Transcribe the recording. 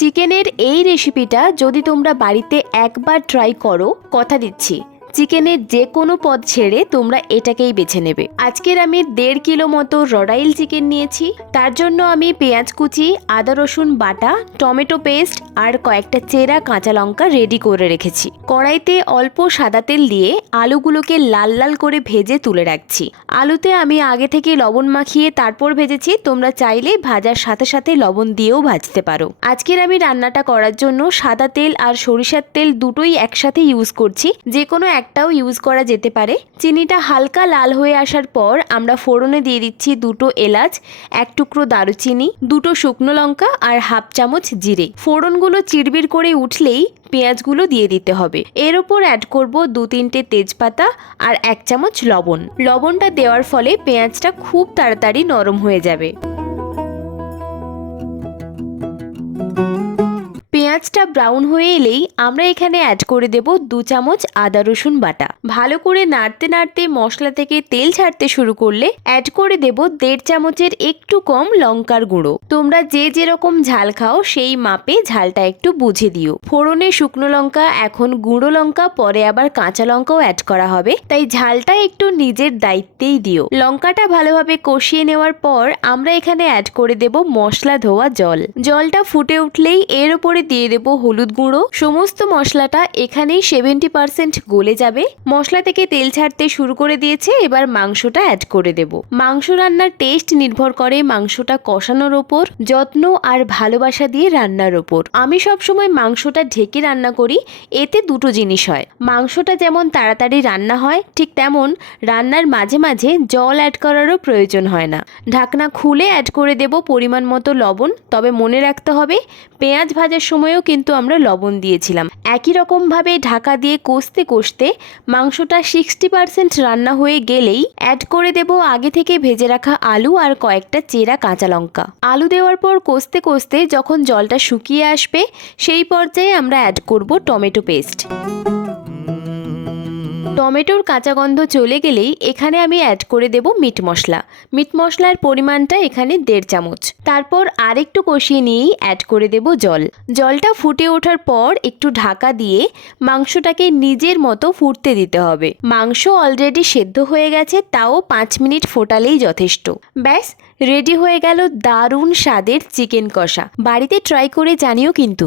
চিকেনের এই রেসিপিটা যদি তোমরা বাড়িতে একবার ট্রাই করো, কথা দিচ্ছি চিকেনের যে কোনো পদ ছেড়ে তোমরা এটাকেই বেছে নেবে। আজকের আমি 1.5 কিলো মতো রডাইল চিকেন নিয়েছি। তার জন্য আমি পেঁয়াজ কুচি, আদা রসুন বাটা, টমেটো পেস্ট আর কয়েকটা চেরা কাঁচা লঙ্কা রেডি করে রেখেছি। কড়াইতে অল্প সাদা তেল দিয়ে আলুগুলোকে লাল লাল করে ভেজে তুলে রাখছি। আলুতে আমি আগে থেকে লবণ মাখিয়ে তারপর ভেজেছি, তোমরা চাইলে ভাজার সাথে সাথে লবণ দিয়েও ভাজতে পারো। আজকের আমি রান্নাটা করার জন্য সাদা তেল আর সরিষার তেল দুটোই একসাথে ইউজ করছি, যে কোনো একটাও ইউজ করা যেতে পারে। চিনিটা হালকা লাল হয়ে আসার পর আমরা ফোড়নে দিয়ে দিচ্ছি 2টো এলাচ, 1 টুকরো দারুচিনি, 2টো শুকনো লঙ্কা আর 1/2 চামচ জিরে। ফোড়নগুলো চিড়বিড় করে উঠলেই পেঁয়াজগুলো দিয়ে দিতে হবে। এর ওপর অ্যাড করব 2-3টে তেজপাতা আর 1 চামচ লবণ। লবণটা দেওয়ার ফলে পেঁয়াজটা খুব তাড়াতাড়ি নরম হয়ে যাবে। পেঁয়াজটা ব্রাউন হয়ে এলেই আমরা এখানে অ্যাড করে দেব 2 চামচ আদা রসুন বাটা। ভালো করে নাড়তে নাড়তে মশলা থেকে তেল ছাড়তে শুরু করলে অ্যাড করে দেব 1.5 চামচের একটু কম লঙ্কার গুঁড়ো। তোমরা যে যেরকম ঝাল খাও সেই মাপে ঝালটা একটু বুঝে দিও। ফোড়নে শুকনো লঙ্কা, এখন গুঁড়ো লঙ্কা, পরে আবার কাঁচা লঙ্কাও অ্যাড করা হবে, তাই ঝালটা একটু নিজের দায়িত্বেই দিও। লঙ্কাটা ভালোভাবে কষিয়ে নেওয়ার পর আমরা এখানে অ্যাড করে দেব মশলা ধোয়া জল। জলটা ফুটে উঠলেই এর উপরে দিয়ে দেব হলুদ গুঁড়ো। সমস্ত মশলাটা এখানেই 70% গলে যাবে। মশলা থেকে তেল ছাড়তে শুরু করে দিয়েছে, এবার মাংসটা অ্যাড করে দেব। মাংস রান্নার টেস্ট নির্ভর করে মাংসটা কষানোর ওপর, যত্ন আর ভালোবাসা দিয়ে রান্নার ওপর। আমি সবসময় মাংসটা ঢেকে রান্না করি, এতে দুটো জিনিস হয়। মাংসটা যেমন তাড়াতাড়ি রান্না হয়, ঠিক তেমন রান্নার মাঝে মাঝে জল অ্যাড করারও প্রয়োজন হয় না। ঢাকনা খুলে অ্যাড করে দেব পরিমাণ মতো লবণ। তবে মনে রাখতে হবে পেঁয়াজ ভাজার সময়ও কিন্তু আমরা লবণ দিয়েছিলাম। একই রকমভাবে ঢাকা দিয়ে কষতে কষতে মাংসটা 60% রান্না হয়ে গেলেই অ্যাড করে দেব আগে থেকে ভেজে রাখা আলু আর কয়েকটা চেরা কাঁচা লঙ্কা। আলু দেওয়ার পর কষতে কষতে যখন জলটা শুকিয়ে আসবে সেই পর্যায়ে আমরা অ্যাড করব টমেটো পেস্ট। টমেটোর কাঁচা গন্ধ চলে গেলেই এখানে আমি অ্যাড করে দেব মিট মশলা। মিট মশলার পরিমাণটা এখানে 1.5 চামচ। তারপর আরেকটু কষিয়ে নিয়েই অ্যাড করে দেব জল। জলটা ফুটে ওঠার পর একটু ঢাকা দিয়ে মাংসটাকে নিজের মতো ফুটতে দিতে হবে। মাংস অলরেডি সেদ্ধ হয়ে গেছে, তাও 5 মিনিট ফোটালেই যথেষ্ট। ব্যাস রেডি হয়ে গেল দারুণ স্বাদের চিকেন কষা। বাড়িতে ট্রাই করে জানিও কিন্তু।